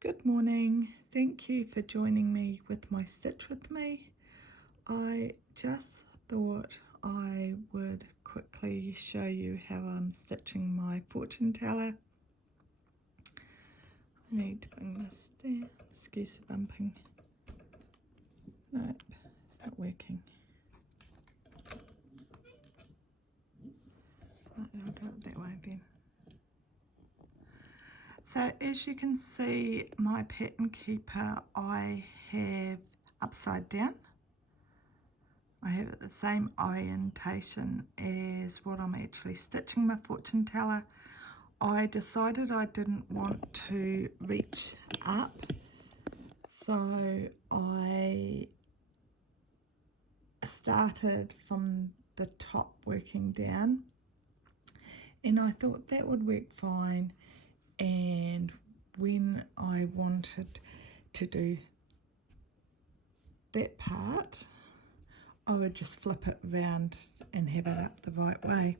Good morning. Thank you for joining me with my stitch with me. I just thought I would quickly show you how I'm stitching my fortune teller. I need to bring this down. Excuse the bumping. Nope, it's not working. Right, I'll do it that way then. So as you can see, my pattern keeper I have upside down. I have it the same orientation as what I'm actually stitching my fortune teller. I decided I didn't want to reach up, so I started from the top working down, and I thought that would work fine. And when I wanted to do that part, I would just flip it around and have it up the right way.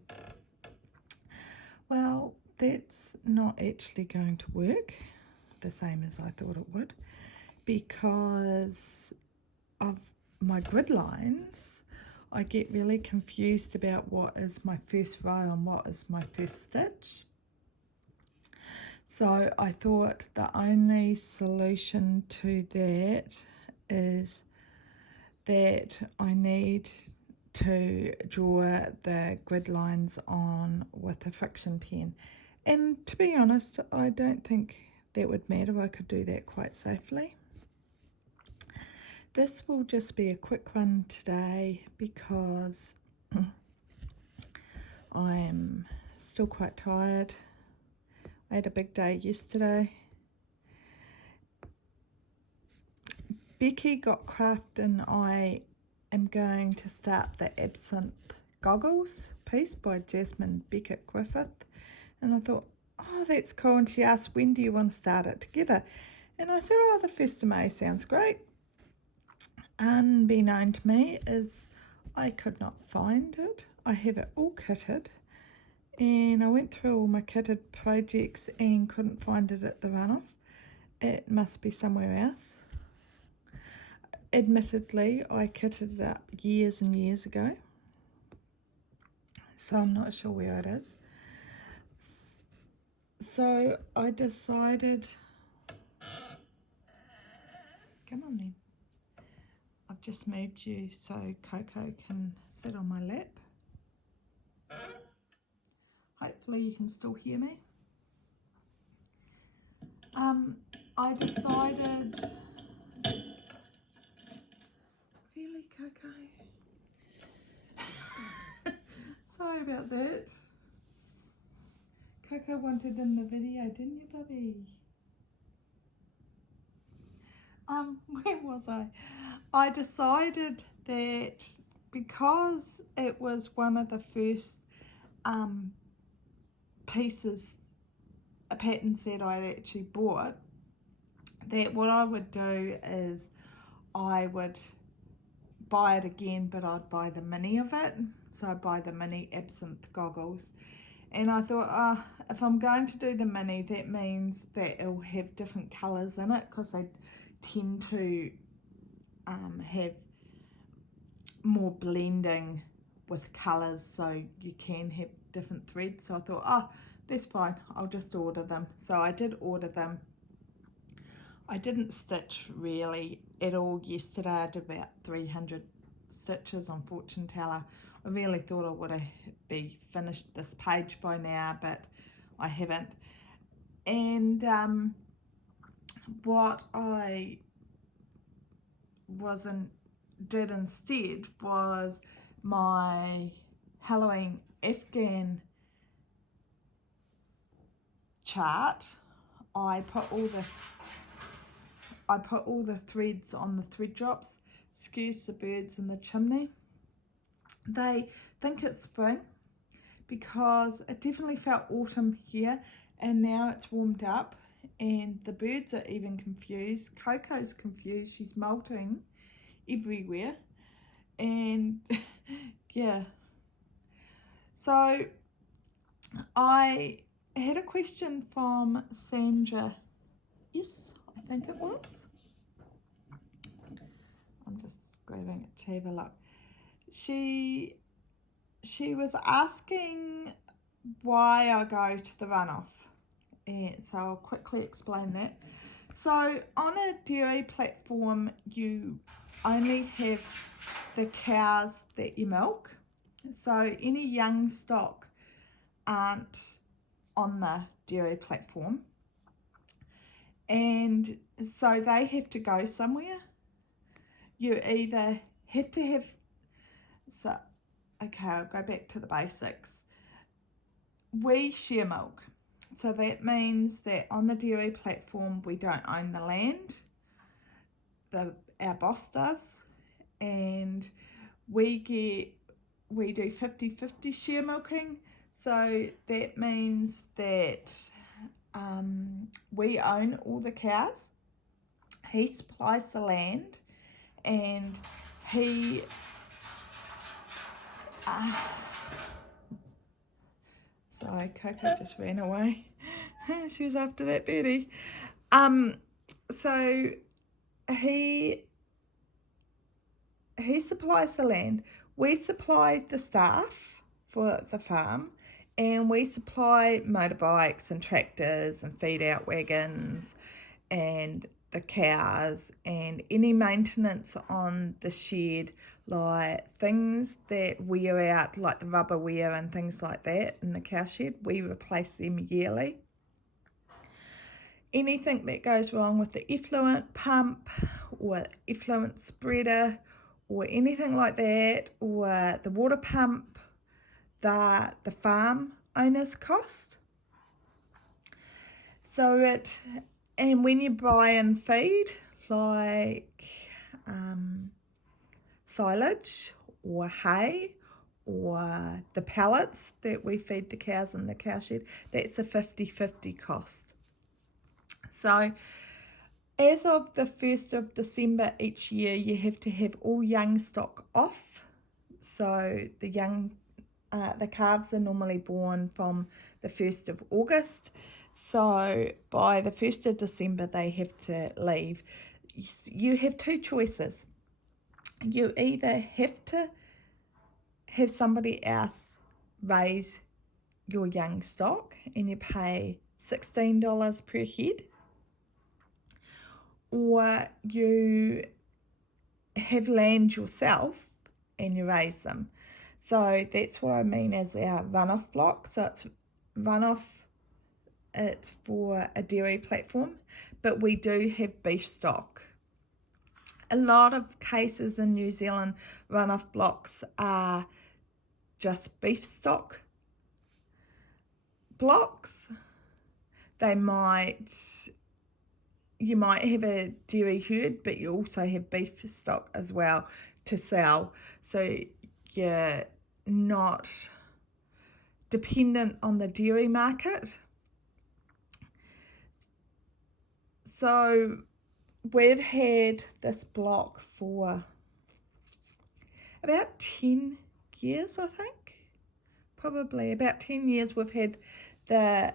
Well, that's not actually going to work the same as I thought it would, because of my grid lines. I get really confused about what is my first row and what is my first stitch. So I thought the only solution to that is that I need to draw the grid lines on with a friction pen. And to be honest, I don't think that would matter. I could do that quite safely. This will just be a quick one today because I am still quite tired. I had a big day yesterday. Becky got craft and I am going to start the Absinthe Goggles piece by Jasmine Beckett Griffith. And I thought, oh, that's cool. And she asked, when do you want to start it together? And I said, oh, the 1st of May sounds great. Unbeknown to me is I could not find it. I have it all kitted. And I went through all my kitted projects and couldn't find it at the runoff. It must be somewhere else. Admittedly, I kitted it up years and years ago, so I'm not sure where it is. So I decided, come on then, I've just moved you so Coco can sit on my lap. Hopefully you can still hear me. I decided, really Coco? Sorry about that. Coco wanted in the video, didn't you, Bubby? Where was I? I decided that because it was one of the first pieces, patterns that I'd actually bought, that what I would do is I would buy it again, but I'd buy the mini of it. So I'd buy the mini Absinthe Goggles. And I thought, if I'm going to do the mini, that means that it'll have different colours in it, because they tend to have more blending with colours, so you can have different threads. So I thought, that's fine, I'll just order them. So I did order them. I didn't stitch really at all yesterday. I did about 300 stitches on fortune teller. I really thought I would have be finished this page by now, but I haven't. And what I did instead was my Halloween Afghan chart. I put all the threads on the thread drops. Excuse the birds in the chimney. They think it's spring because it definitely felt autumn here, and now it's warmed up and the birds are even confused. Coco's confused, she's molting everywhere. And yeah, so I had a question from Sandra. Yes, I think it was. I'm just grabbing it to have a look. She was asking why I go to the runoff, and so I'll quickly explain that. So on a dairy platform, you only have the cows that you milk, so any young stock aren't on the dairy platform, and so they have to go somewhere. You either have to have, so okay, I'll go back to the basics. We share milk, so that means that on the dairy platform we don't own the land, our boss does, and we do 50-50 share milking. So that means that we own all the cows, he supplies the land, and he sorry, Coco just ran away. She was after that birdie. So he supplies the land, we supply the staff for the farm, and we supply motorbikes and tractors and feed out wagons and the cows and any maintenance on the shed, like things that wear out, like the rubber wear and things like that in the cow shed, we replace them yearly. Anything that goes wrong with the effluent pump or effluent spreader or anything like that, or the water pump, the farm owner's cost. So and when you buy in feed, like silage or hay or the pellets that we feed the cows in the cow shed, that's a 50-50 cost. So as of the 1st of December each year, you have to have all young stock off. So the calves are normally born from the 1st of August. So by the 1st of December, they have to leave. You have two choices. You either have to have somebody else raise your young stock and you pay $16 per head, or you have land yourself and you raise them. So that's what I mean as our runoff block. So it's runoff, it's for a dairy platform, but we do have beef stock. A lot of cases in New Zealand, runoff blocks are just beef stock blocks. You might have a dairy herd, but you also have beef stock as well to sell. So you're not dependent on the dairy market. So we've had this block for about 10 years, I think. Probably about 10 years we've had the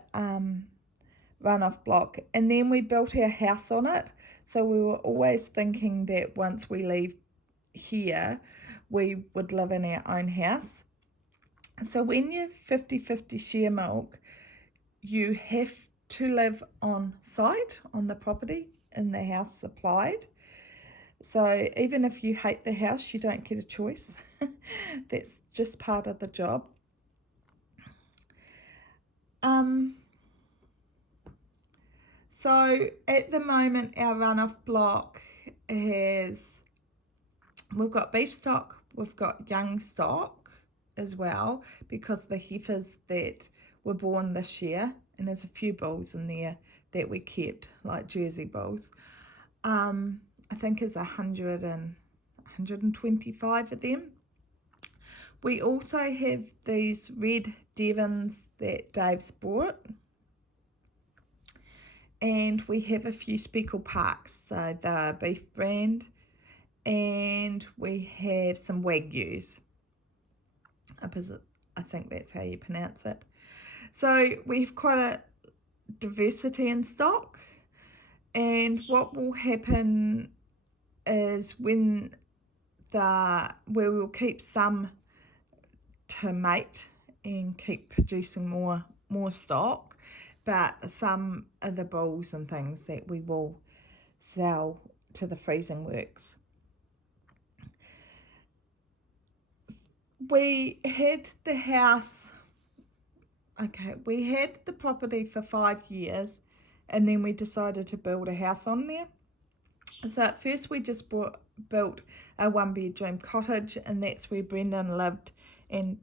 runoff block, and then we built our house on it. So we were always thinking that once we leave here, we would live in our own house. So when you 50-50 share milk, you have to live on site, on the property, in the house supplied. So even if you hate the house, you don't get a choice. That's just part of the job. So at the moment, our runoff block we've got beef stock, we've got young stock as well, because the heifers that were born this year, and there's a few bulls in there that we kept, like Jersey bulls. I think it's 125 of them. We also have these red Devons that Dave's bought. And we have a few Speckle Parks, so the beef brand, and we have some Wagyus. I think that's how you pronounce it. So we have quite a diversity in stock, And what will happen is we will keep some to mate and keep producing more stock, but some of the bulls and things that we will sell to the freezing works. We had the house, we had the property for 5 years, and then we decided to build a house on there. So at first we just built a 1-bedroom cottage, and that's where Brendan lived, and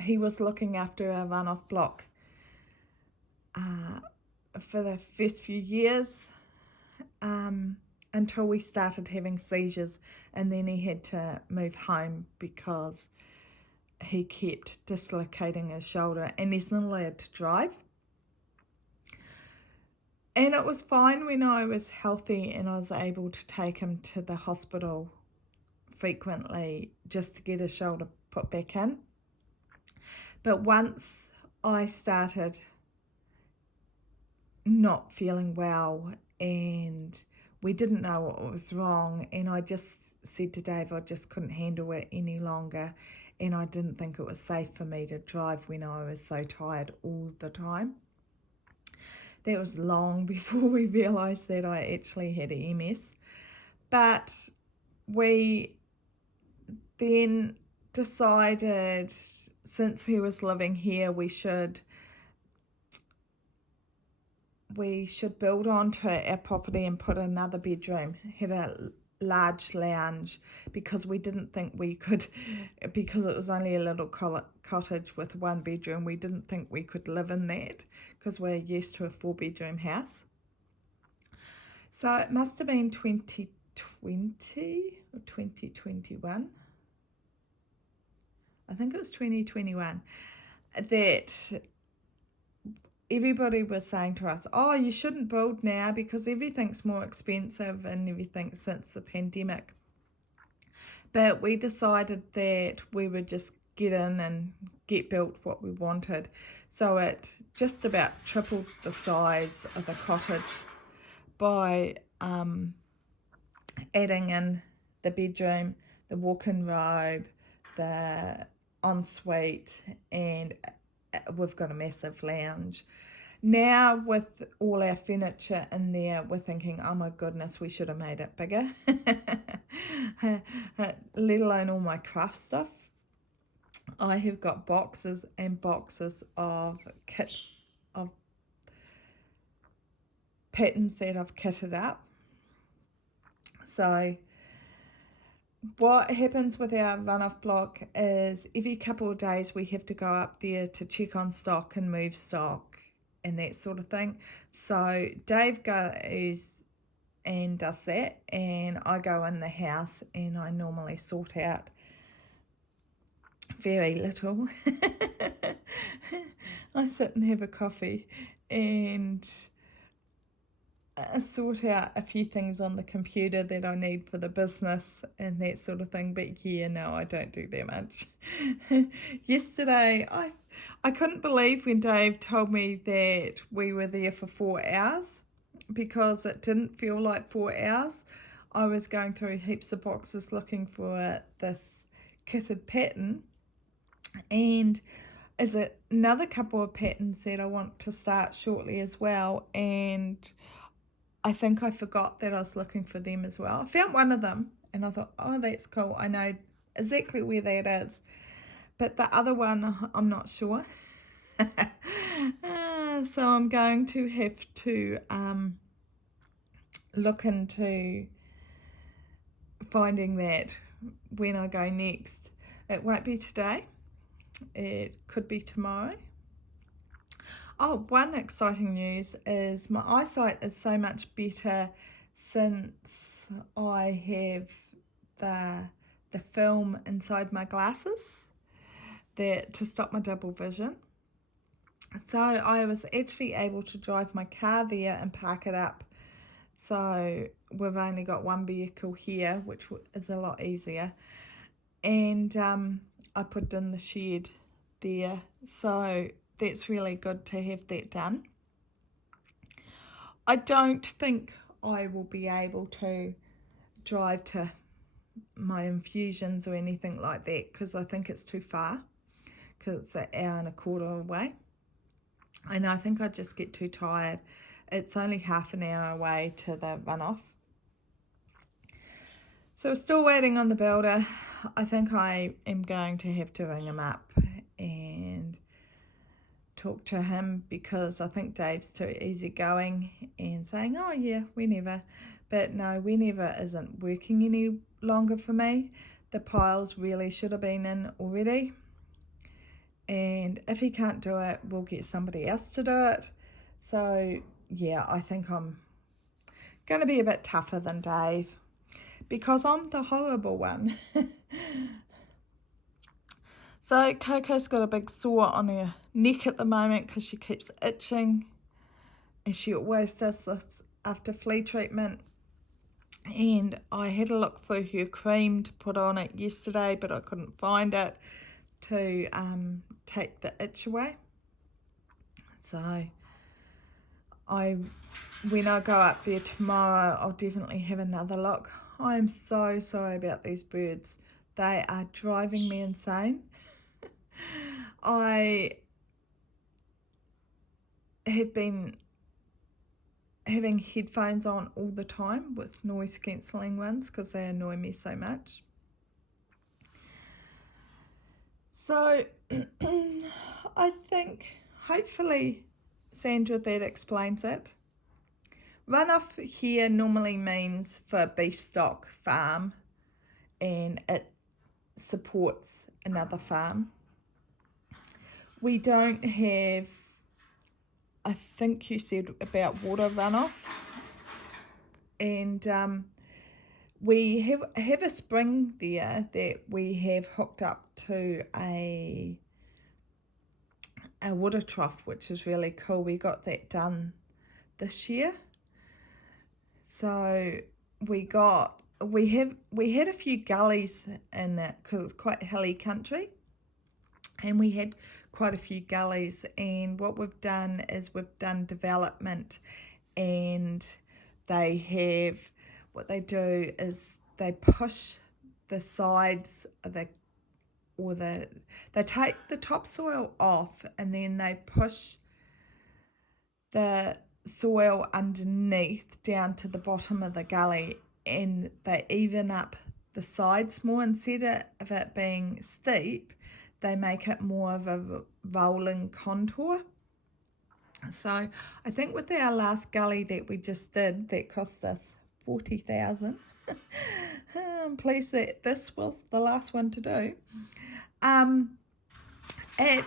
he was looking after our runoff block for the first few years, until we started having seizures, and then he had to move home because he kept dislocating his shoulder and he's not allowed to drive. And it was fine when I was healthy and I was able to take him to the hospital frequently just to get his shoulder put back in. But once I started not feeling well and we didn't know what was wrong, and I just said to Dave I just couldn't handle it any longer, and I didn't think it was safe for me to drive when I was so tired all the time. That was long before we realised that I actually had MS. But we then decided, since he was living here, we should build onto our property and put another bedroom, have a large lounge, because we didn't think we could, because it was only a little cottage with 1 bedroom, we didn't think we could live in that because we're used to a 4-bedroom house. So it must have been 2020 or 2021. I think it was 2021 that everybody was saying to us, oh, you shouldn't build now because everything's more expensive and everything since the pandemic. But we decided that we would just get in and get built what we wanted. So it just about tripled the size of the cottage by adding in the bedroom, the walk-in robe, the ensuite, and we've got a massive lounge. Now with all our furniture in there, we're thinking, oh my goodness, we should have made it bigger. Let alone all my craft stuff. I have got boxes and boxes of kits, of patterns that I've kitted up. So what happens with our runoff block is every couple of days we have to go up there to check on stock and move stock and that sort of thing. So Dave goes and does that, and I go in the house and I normally sort out very little. I sit and have a coffee and sort out a few things on the computer that I need for the business and that sort of thing. But yeah, no, I don't do that much. Yesterday, I couldn't believe when Dave told me that we were there for 4 hours, because it didn't feel like 4 hours. I was going through heaps of boxes looking for this kitted pattern, and is another couple of patterns that I want to start shortly as well, and I think I forgot that I was looking for them as well. I found one of them and I thought, oh, that's cool, I know exactly where that is, but the other one I'm not sure. So I'm going to have to look into finding that when I go next. It won't be today, it could be tomorrow. Oh, one exciting news is my eyesight is so much better since I have the film inside my glasses to stop my double vision. So I was actually able to drive my car there and park it up. So we've only got one vehicle here, which is a lot easier. And I put in the shed there. So that's really good to have that done. I don't think I will be able to drive to my infusions or anything like that, because I think it's too far, because it's an hour and a quarter away, and I think I'd just get too tired. It's only half an hour away to the runoff. So we're still waiting on the builder. I think I am going to have to ring him up and talk to him, because I think Dave's too easygoing and saying, oh yeah, whenever. But no, whenever isn't working any longer for me. The piles really should have been in already. And if he can't do it, we'll get somebody else to do it. So yeah, I think I'm going to be a bit tougher than Dave, because I'm the horrible one. So Coco's got a big sore on her neck at the moment because she keeps itching, and she always does this after flea treatment. And I had a look for her cream to put on it yesterday, but I couldn't find it to take the itch away. So when I go up there tomorrow, I'll definitely have another look. I'm so sorry about these birds. They are driving me insane. I have been having headphones on all the time with noise cancelling ones because they annoy me so much. So I think hopefully, Sandra, that explains it. Runoff here normally means for beef stock farm, and it supports another farm. We don't have, I think you said about water runoff, and we have a spring there that we have hooked up to a water trough, which is really cool. We got that done this year. So we had a few gullies in it because it's quite hilly country, and we had quite a few gullies, and what we've done is we've done development, and what they do is they push the sides of they take the topsoil off, and then they push the soil underneath down to the bottom of the gully, and they even up the sides more. Instead of it being steep, they make it more of a rolling contour. So I think with our last gully that we just did, that cost us 40,000. I'm pleased that this was the last one to do. At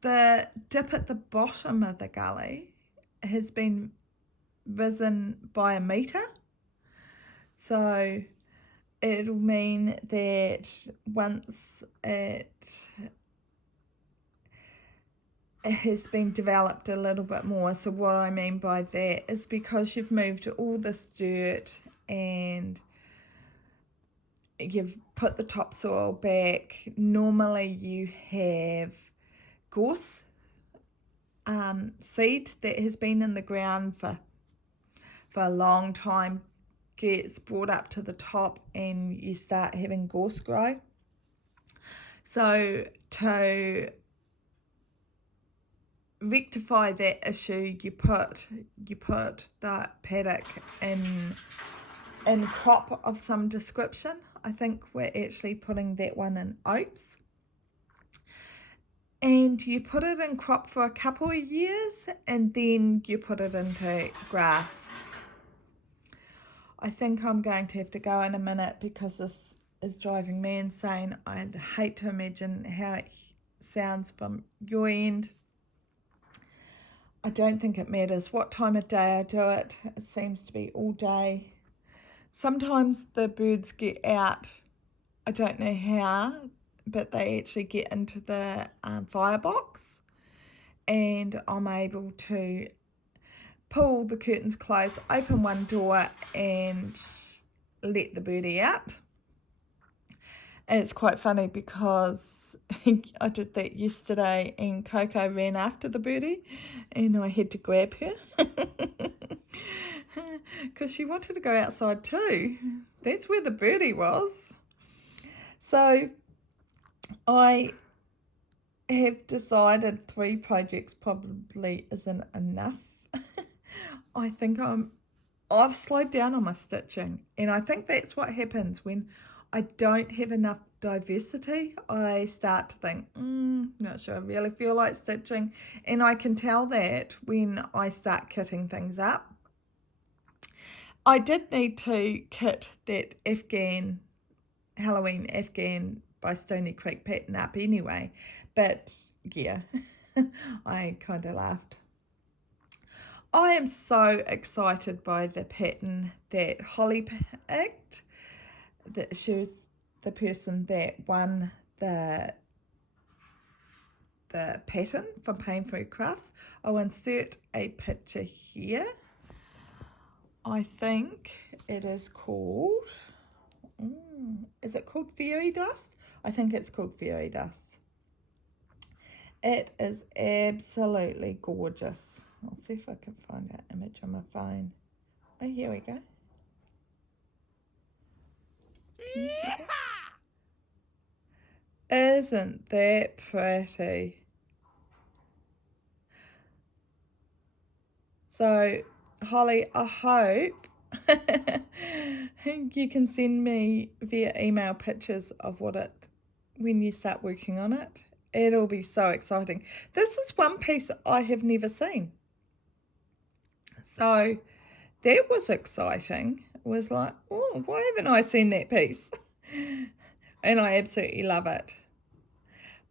the dip at the bottom of the gully has been risen by 1 metre. So it'll mean that once it has been developed a little bit more. So what I mean by that is because you've moved all this dirt and you've put the topsoil back, normally you have gorse seed that has been in the ground for a long time gets brought up to the top, and you start having gorse grow. So to rectify that issue, you put the paddock in crop of some description. I think we're actually putting that one in oats. And you put it in crop for a couple of years, and then you put it into grass. I think I'm going to have to go in a minute because this is driving me insane. I'd hate to imagine how it sounds from your end. I don't think it matters what time of day I do it. It seems to be all day. Sometimes the birds get out, I don't know how, but they actually get into the firebox, and I'm able to pull the curtains close, open one door and let the birdie out. And it's quite funny because I did that yesterday and Coco ran after the birdie and I had to grab her because she wanted to go outside too. That's where the birdie was. So I have decided 3 projects probably isn't enough. I think I've slowed down on my stitching, and I think that's what happens when I don't have enough diversity. I start to think, not sure I really feel like stitching, and I can tell that when I start kitting things up. I did need to kit that Halloween Afghan by Stony Creek pattern up anyway, but yeah, I kind of laughed. I am so excited by the pattern that Holly picked. That she was the person that won the pattern from Pain Free Crafts. I'll insert a picture here. I think it is called, is it called Fairy Dust? I think it's called Fairy Dust. It is absolutely gorgeous. I'll see if I can find that image on my phone. Oh, here we go. Can you see that? Isn't that pretty? So, Holly, I hope you can send me via email pictures of when you start working on it. It'll be so exciting. This is one piece I have never seen. So that was exciting. It was like, oh, why haven't I seen that piece? And I absolutely love it.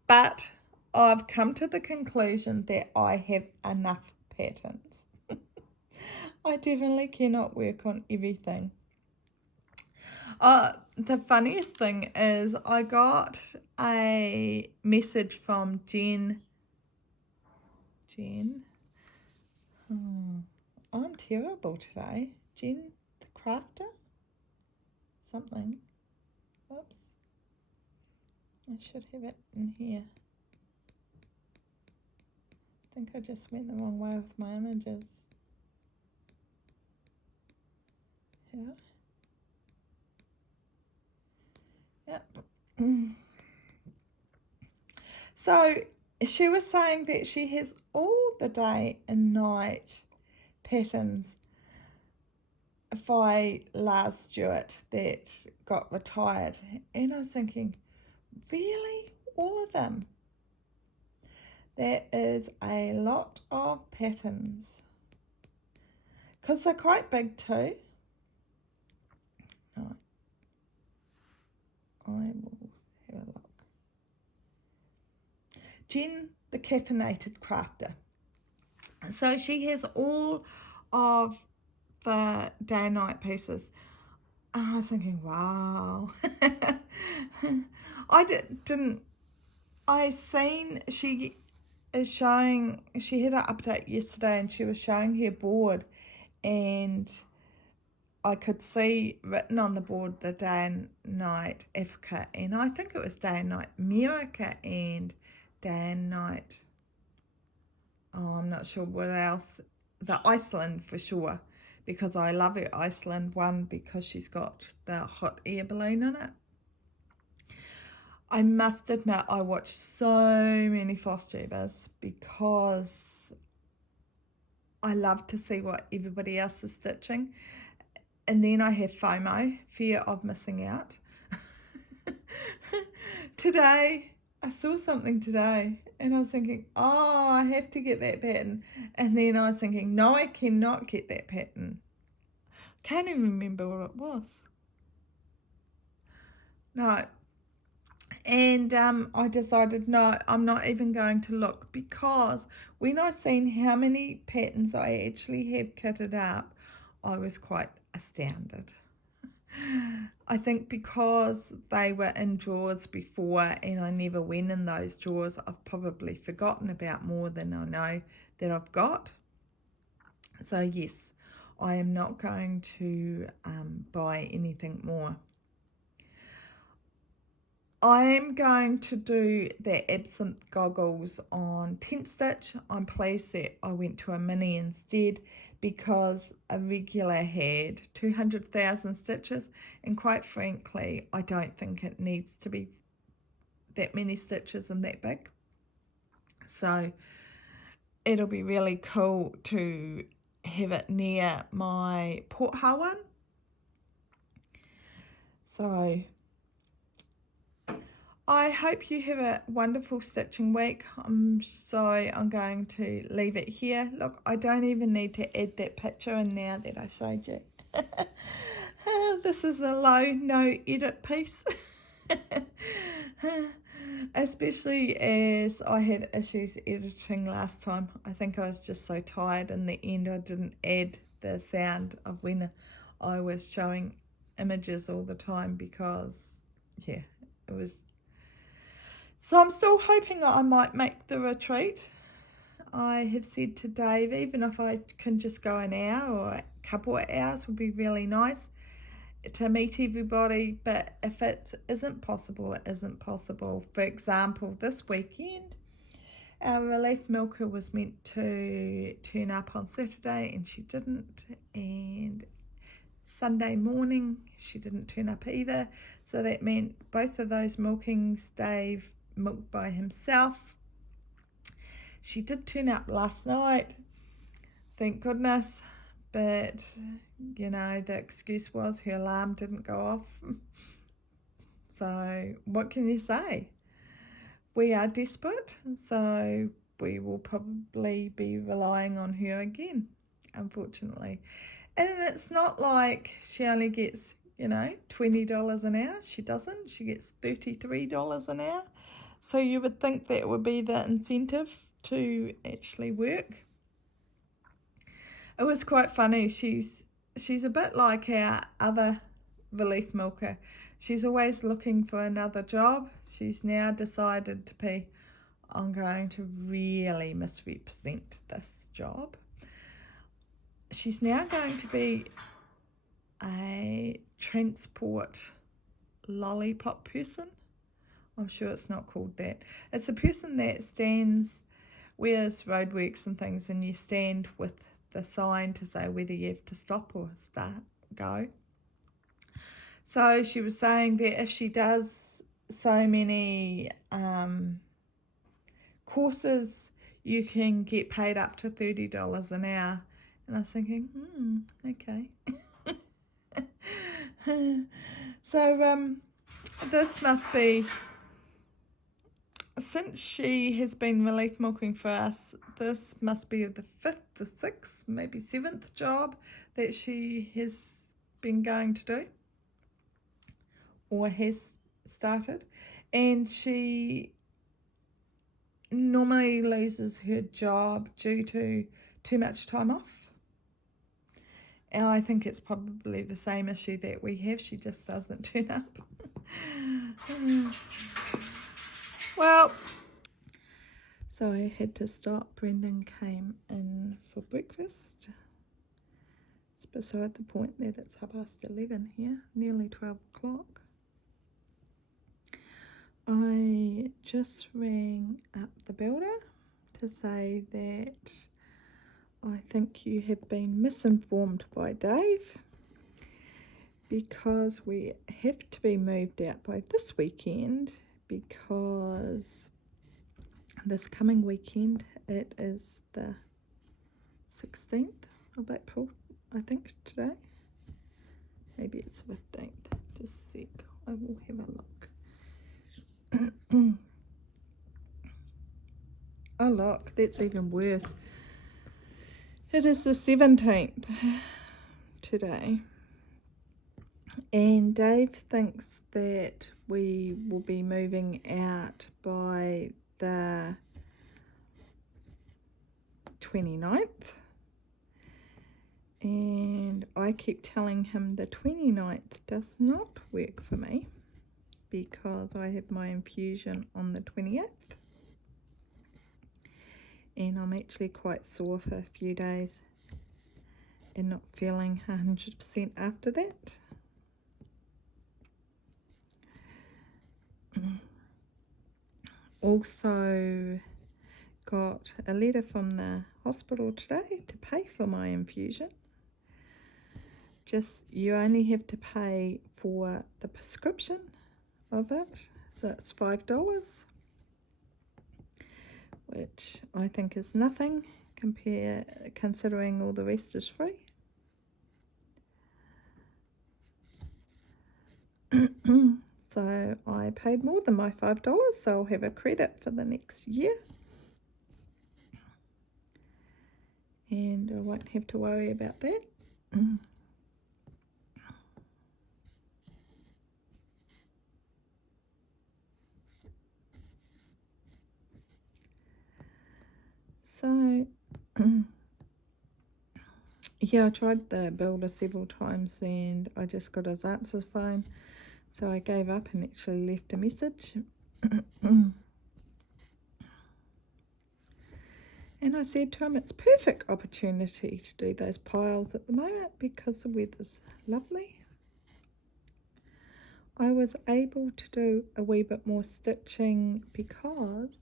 But I've come to the conclusion that I have enough patterns. I definitely cannot work on everything. The funniest thing is I got a message from Jen. I'm terrible today. Jen the Crafter? Something. Oops. I should have it in here. I think I just went the wrong way with my images. Here. Yep. So she was saying that she has all the day and night patterns by Lars Stewart that got retired. And I was thinking, really? All of them? That is a lot of patterns. Because they're quite big too. Right. I will have a look. Jen, the Caffeinated Crafter. So she has all of the day and night pieces. I was thinking, wow. I seen she is showing, she had an update yesterday and she was showing her board, and I could see written on the board the day and night Africa, and I think it was day and night America and day and night, I'm not sure what else, the Iceland for sure, because I love her Iceland one because she's got the hot air balloon in it. I must admit I watch so many Flosstubers because I love to see what everybody else is stitching, and then I have FOMO, fear of missing out. Today, I saw something today and I was thinking, oh, I have to get that pattern. And then I was thinking, no, I cannot get that pattern. Can't even remember what it was. No. And I decided, no, I'm not even going to look, because when I seen how many patterns I actually have kitted up, I was quite astounded. I think because they were in drawers before and I never went in those drawers, I've probably forgotten about more than I know that I've got. So yes, I am not going to buy anything more. I'm going to do the Absinthe goggles on temp stitch. I'm pleased that I went to a mini instead because a regular had 200,000 stitches, and quite frankly I don't think it needs to be that many stitches and that big. So it'll be really cool to have it near my porthole one. So I hope you have a wonderful stitching week. I'm going to leave it here. Look, I don't even need to add that picture in now that I showed you. This is a no edit piece. Especially as I had issues editing last time. I think I was just so tired in the end I didn't add the sound of when I was showing images all the time because, yeah, it was... So I'm still hoping that I might make the retreat. I have said to Dave, even if I can just go an hour or a couple of hours would be really nice to meet everybody, but if it isn't possible, it isn't possible. For example, this weekend, our relief milker was meant to turn up on Saturday and she didn't, and Sunday morning she didn't turn up either, so that meant both of those milkings Dave milked by himself. She did turn up last night, thank goodness, but you know, the excuse was her alarm didn't go off. So what can you say? We are desperate, so we will probably be relying on her again, unfortunately. And it's not like she only gets, you know, $20 an hour. She doesn't. She gets $33 an hour. So you would think that would be the incentive to actually work. It was quite funny. She's a bit like our other relief milker. She's always looking for another job. She's now decided to be, I'm going to really misrepresent this job. She's now going to be a transport lollipop person. I'm sure it's not called that. It's a person that wears roadworks and things, and you stand with the sign to say whether you have to stop or go. So she was saying that if she does so many courses, you can get paid up to $30 an hour. And I was thinking, okay. So this must be, since she has been relief milking for us, this must be the 5th or 6th, maybe 7th job that she has been going to do or has started. And she normally loses her job due to too much time off. And I think it's probably the same issue that we have. She just doesn't turn up. Well, so I had to stop. Brendan came in for breakfast. It's beside the point that it's 11:30 here, nearly 12 o'clock. I just rang up the builder to say that I think you have been misinformed by Dave, because we have to be moved out by this weekend, because this coming weekend, it is the 16th of April, I think, today. Maybe it's 15th. Just a sec, I will have a look. Oh look, that's even worse. It is the 17th today. And Dave thinks that we will be moving out by the 29th. And I keep telling him the 29th does not work for me because I have my infusion on the 28th. And I'm actually quite sore for a few days and not feeling 100% after that. also got a letter from the hospital today to pay for my infusion. You only have to pay for the prescription of it, so it's $5, which I think is nothing considering all the rest is free. So I paid more than my $5, so I'll have a credit for the next year. And I won't have to worry about that. So, yeah, I tried the builder several times and I just got his answer phone. So I gave up and actually left a message. And I said to him, it's perfect opportunity to do those piles at the moment because the weather's lovely. I was able to do a wee bit more stitching because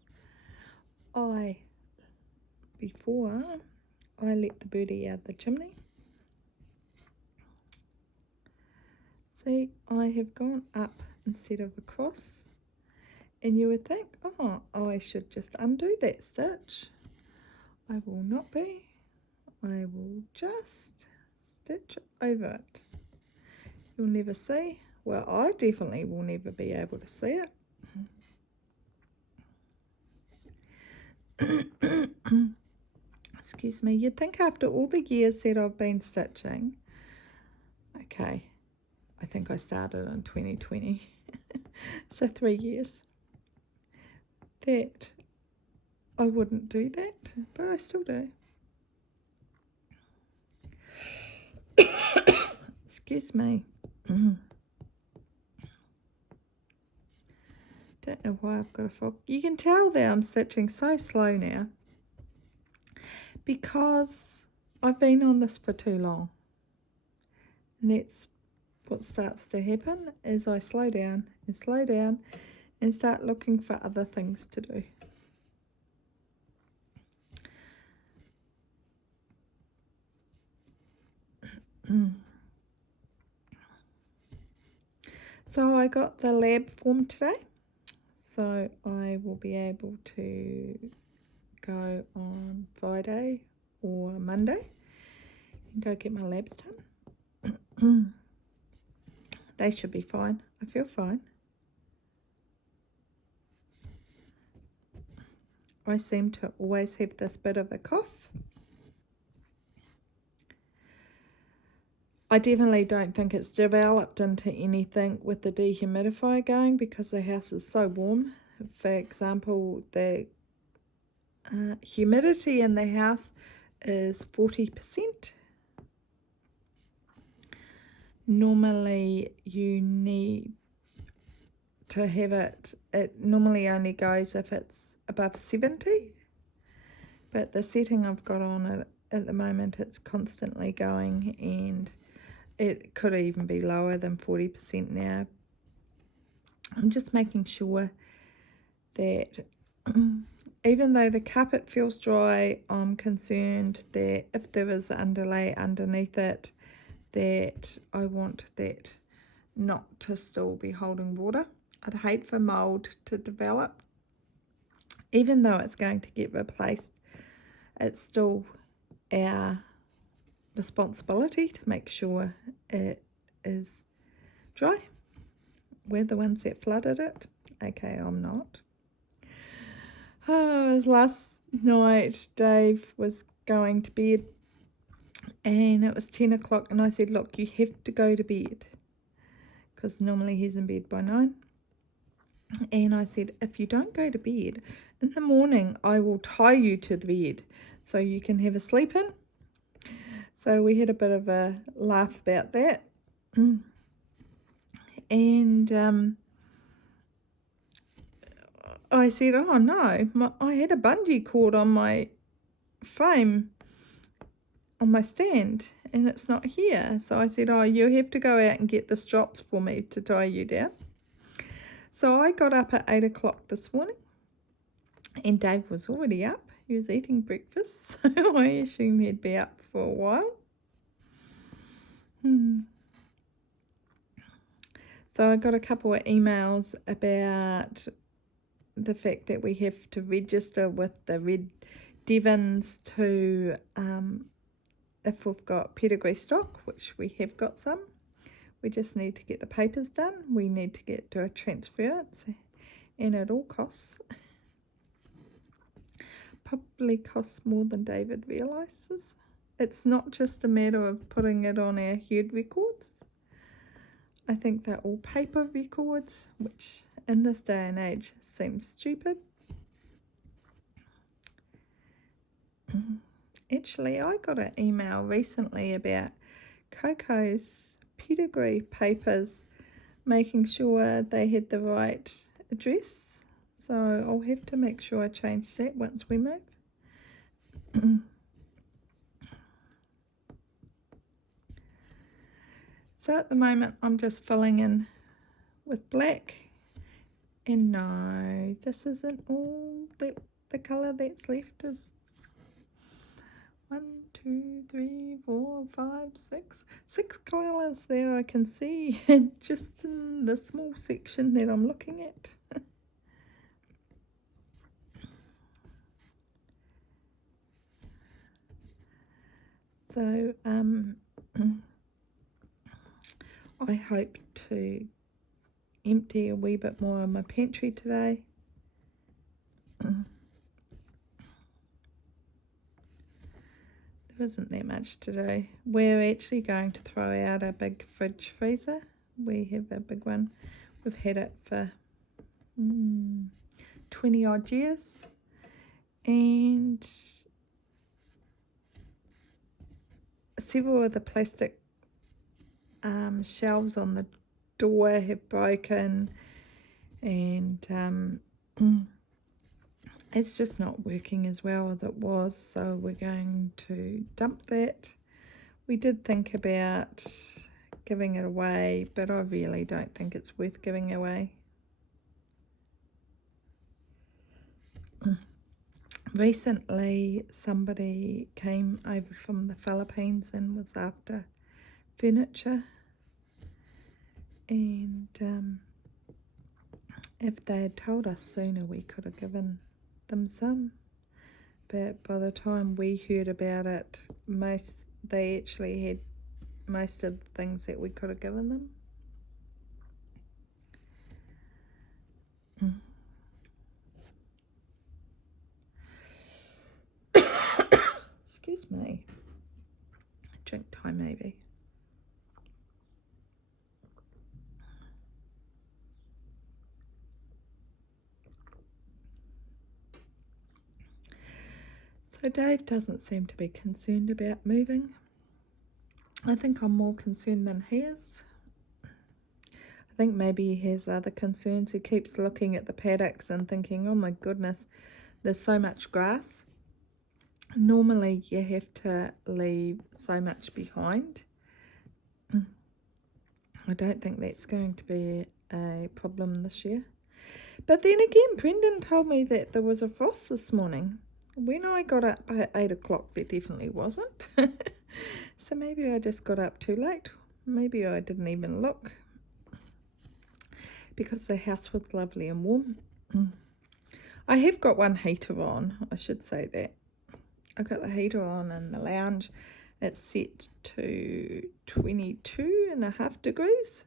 before I let the birdie out the chimney. See, I have gone up instead of across. And you would think, oh, I should just undo that stitch. I will not be. I will just stitch over it. You'll never see. Well, I definitely will never be able to see it. Excuse me. You'd think after all the years that I've been stitching, okay, I think I started in 2020, so 3 years, that I wouldn't do that, but I still do. Excuse me. Don't know why I've got a fog. You can tell that I'm stitching so slow now because I've been on this for too long. And that's what starts to happen is I slow down and start looking for other things to do. So I got the lab form today, so I will be able to go on Friday or Monday and go get my labs done. They should be fine. I feel fine. I seem to always have this bit of a cough. I definitely don't think it's developed into anything with the dehumidifier going because the house is so warm. For example, the humidity in the house is 40%. Normally you need to have it normally only goes if it's above 70, but the setting I've got on it at the moment, it's constantly going, and it could even be lower than 40% now. I'm just making sure that even though the carpet feels dry, I'm concerned that if there is an underlay underneath it, that I want that not to still be holding water. I'd hate for mould to develop. Even though it's going to get replaced, it's still our responsibility to make sure it is dry. We're the ones that flooded it. Okay, I'm not. Oh, last night Dave was going to bed and it was 10 o'clock and I said, look, you have to go to bed, because normally he's in bed by 9. And I said, if you don't go to bed in the morning, I will tie you to the bed so you can have a sleep in. So we had a bit of a laugh about that. And I said, oh no, I had a bungee cord on my frame, on my stand, and it's not here. So I said, oh, you have to go out and get the strops for me to tie you down. So I got up at 8 o'clock this morning And Dave was already up. He was eating breakfast, so I assume he'd be up for a while. So I got a couple of emails about the fact that we have to register with the Red Devons to, if we've got pedigree stock, which we have got some. We just need to get the papers done. We need to do a transference, and it all costs. Probably costs more than David realises. It's not just a matter of putting it on our herd records. I think they're all paper records, which in this day and age seems stupid. Actually, I got an email recently about Coco's pedigree papers, making sure they had the right address. So I'll have to make sure I change that once we move. So at the moment I'm just filling in with black, and no, this isn't all the colour that's left is 1, 2, 3, 4, 5, 6 colours that I can see just in the small section that I'm looking at. So I hope to empty a wee bit more of my pantry today. There isn't that much to do. We're actually going to throw out a big fridge freezer. We have a big one. We've had it for 20 odd years, and several of the plastic shelves on the door have broken, and it's just not working as well as it was, so we're going to dump that. We did think about giving it away, but I really don't think it's worth giving away. Recently somebody came over from the Philippines and was after furniture, and if they had told us sooner we could have given them some, but by the time we heard about it, they actually had most of the things that we could have given them. Excuse me. Drink time maybe. So Dave doesn't seem to be concerned about moving. I think I'm more concerned than he is. I think maybe he has other concerns. He keeps looking at the paddocks and thinking, oh my goodness, there's so much grass. Normally you have to leave so much behind. I don't think that's going to be a problem this year. But then again, Brendan told me that there was a frost this morning. When I got up at 8 o'clock, there definitely wasn't. So maybe I just got up too late. Maybe I didn't even look, because the house was lovely and warm. I have got one heater on, I should say that. I've got the heater on in the lounge. It's set to 22.5 degrees.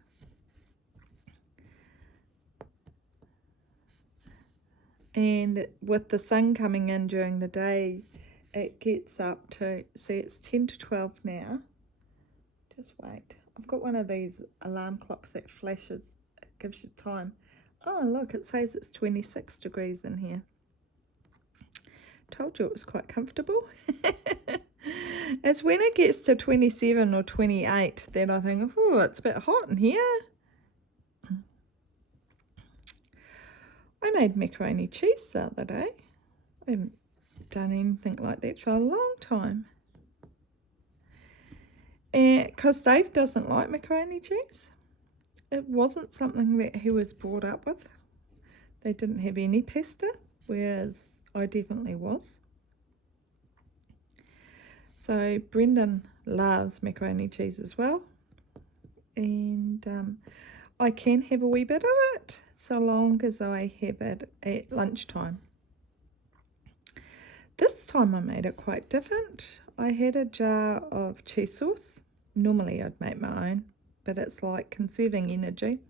And with the sun coming in during the day, it gets up to, see, it's 10 to 12 now. Just wait. I've got one of these alarm clocks that flashes. It gives you time. Oh, look, it says it's 26 degrees in here. Told you it was quite comfortable. It's when it gets to 27 or 28 that I think, oh, it's a bit hot in here. I made macaroni cheese the other day. I haven't done anything like that for a long time. Because Dave doesn't like macaroni cheese. It wasn't something that he was brought up with. They didn't have any pasta, whereas I definitely was. So Brendan loves macaroni cheese as well, and I can have a wee bit of it so long as I have it at lunchtime. This time I made it quite different. I had a jar of cheese sauce. Normally I'd make my own, but it's like conserving energy.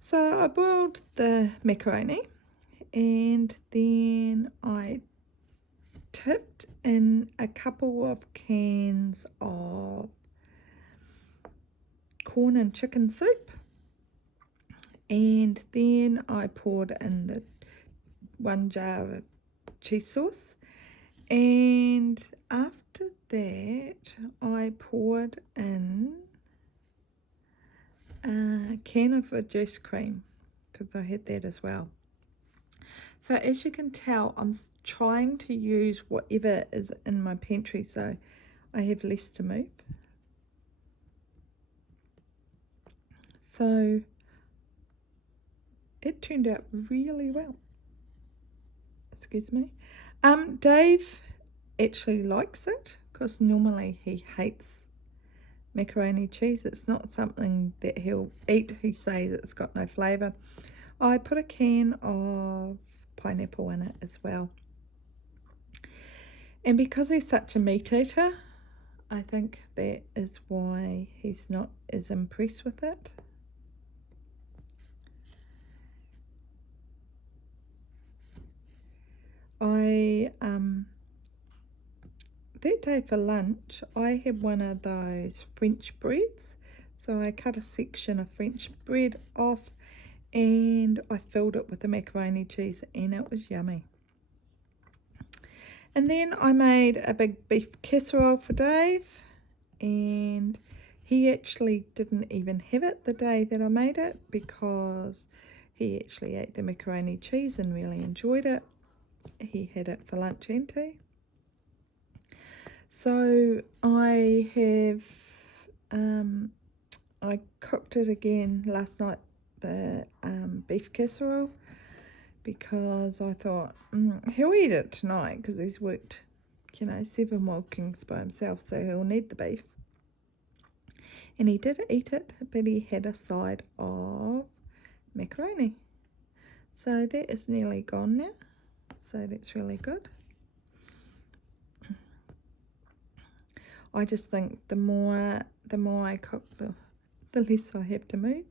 So I boiled the macaroni, and then I tipped in a couple of cans of corn and chicken soup, and then I poured in the 1 jar of cheese sauce, and after that I poured in a can of reduced cream because I had that as well. So as you can tell, I'm trying to use whatever is in my pantry so I have less to move. So it turned out really well. Excuse me. Dave actually likes it because normally he hates macaroni cheese. It's not something that he'll eat. He says it's got no flavour. I put a can of pineapple in it as well. And because he's such a meat eater, I think that is why he's not as impressed with it. That day for lunch, I had one of those French breads. So I cut a section of French bread off and I filled it with the macaroni cheese, and it was yummy. And then I made a big beef casserole for Dave, and he actually didn't even have it the day that I made it because he actually ate the macaroni cheese and really enjoyed it. He had it for lunch and tea. So I cooked it again last night, the beef casserole, because I thought he'll eat it tonight because he's worked 7 walkings by himself, so he'll need the beef. And he did eat it, but he had a side of macaroni. So that is nearly gone now, so that's really good. I just think the more I cook, the less I have to move.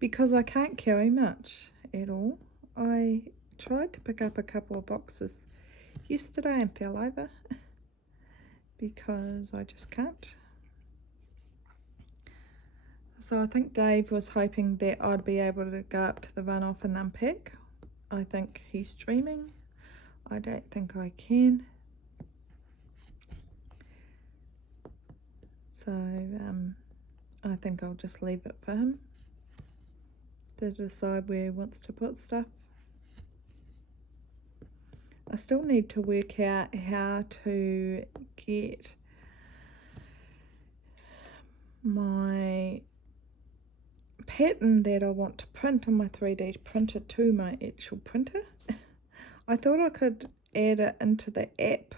Because I can't carry much at all. I tried to pick up a couple of boxes yesterday and fell over because I just can't. So I think Dave was hoping that I'd be able to go up to the runoff and unpack. I think he's dreaming. I don't think I can. So I think I'll just leave it for him to decide where he wants to put stuff. I still need to work out how to get my pattern that I want to print on my 3D printer to my actual printer. I thought I could add it into the app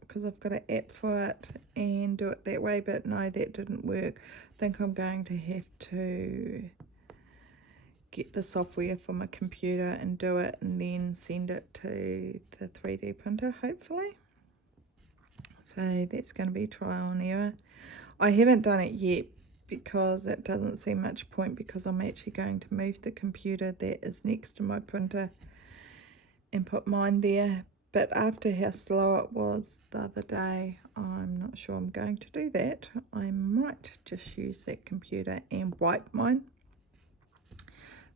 because I've got an app for it and do it that way, but no, that didn't work. I think I'm going to have to get the software from my computer and do it and then send it to the 3D printer, hopefully. So that's going to be trial and error. I haven't done it yet because it doesn't seem much point, because I'm actually going to move the computer that is next to my printer and put mine there. But after how slow it was the other day, I'm not sure I'm going to do that. I might just use that computer and wipe mine.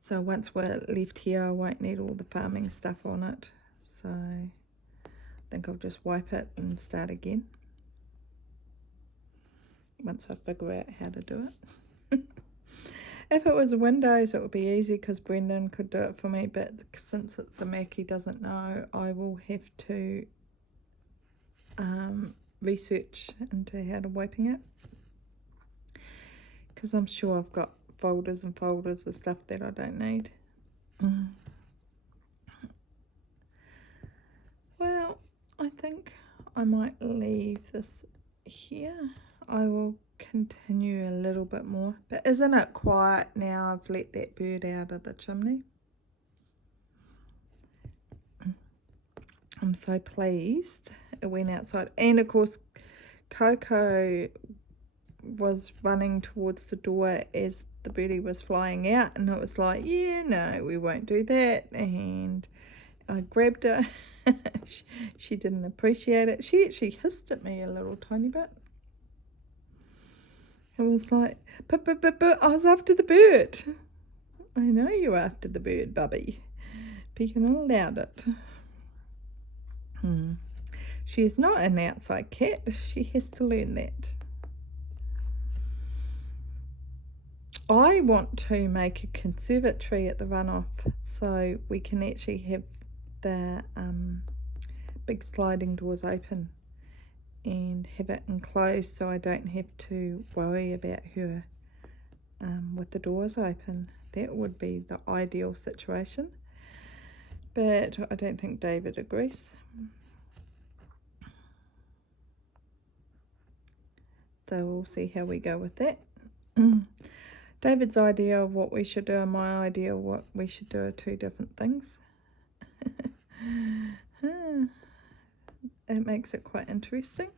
So once we're left here, I won't need all the farming stuff on it. So I think I'll just wipe it and start again once I figure out how to do it. If it was Windows, it would be easy because Brendan could do it for me, but since it's a Mac, he doesn't know. I will have to research into how to wiping it, because I'm sure I've got folders and folders of stuff that I don't need. I think I might leave this here. I will continue a little bit more. But isn't it quiet now I've let that bird out of the chimney? I'm so pleased it went outside. And of course, Coco was running towards the door as the birdie was flying out, and it was like, yeah, no, we won't do that. And I grabbed her. She didn't appreciate it. She actually hissed at me a little tiny bit. It was like, but I was after the bird. I know you're after the bird, Bubby, but you're not allowed it. She is not an outside cat. She has to learn that. I want to make a conservatory at the runoff so we can actually have the big sliding doors open and have it enclosed, so I don't have to worry about her with the doors open. That would be the ideal situation, but I don't think David agrees. So we'll see how we go with that. David's idea of what we should do and my idea of what we should do are two different things. It makes it quite interesting.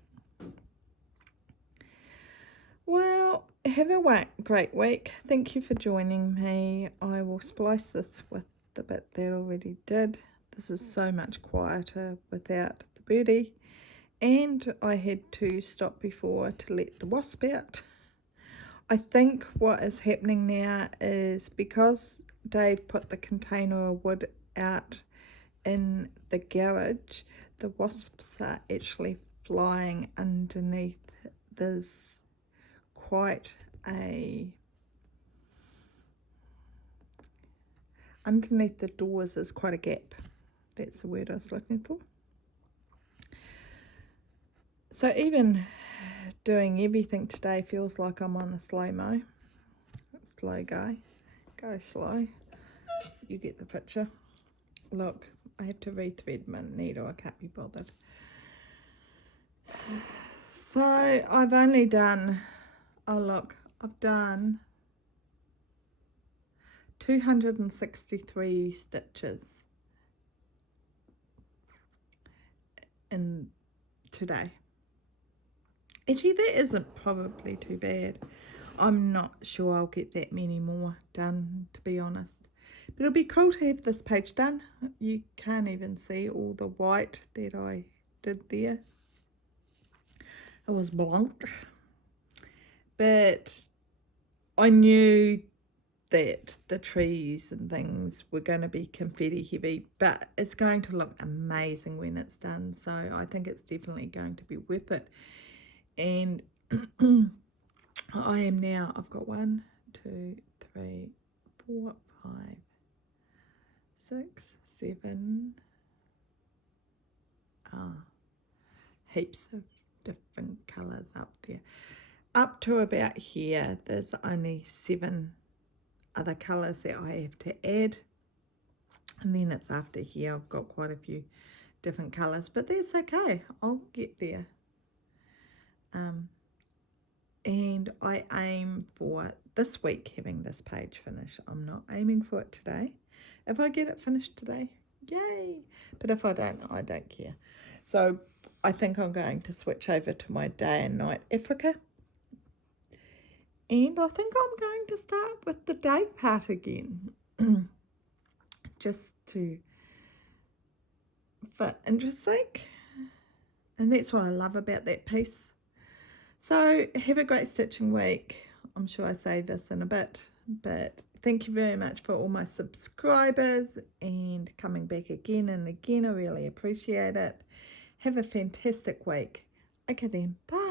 Well, have a great week. Thank you for joining me. I will splice this with the bit that already did. This is so much quieter without the birdie. And I had to stop before to let the wasp out. I think what is happening now is because Dave put the container of wood out in the garage, the wasps are actually flying underneath. There's quite a... underneath the doors is quite a gap. That's the word I was looking for. So even doing everything today feels like I'm on a slow-mo. Slow guy. Go slow. You get the picture. Look, I have to rethread my needle. I can't be bothered. So I've only done, oh look, I've done 263 stitches in today. Actually, that isn't probably too bad. I'm not sure I'll get that many more done, to be honest. But it'll be cool to have this page done. You can't even see all the white that I did there. It was blank. But I knew that the trees and things were going to be confetti heavy, but it's going to look amazing when it's done. So I think it's definitely going to be worth it. And I am now, I've got 1, 2, 3, 4, 5, 6, 7, heaps of different colours up there. Up to about here, there's only 7 other colours that I have to add. And then it's after here, I've got quite a few different colours, but that's okay. I'll get there. And I aim for this week having this page finished. I'm not aiming for it today. If I get it finished today, yay. But if I don't care. So I think I'm going to switch over to my day and night Africa. And I think I'm going to start with the day part again. Just for interest's sake. And that's what I love about that piece. So have a great stitching week. I'm sure I say this in a bit, but thank you very much for all my subscribers and coming back again and again. I really appreciate it. Have a fantastic week. Okay then, bye.